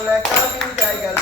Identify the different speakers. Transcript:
Speaker 1: பல கவிதைகள்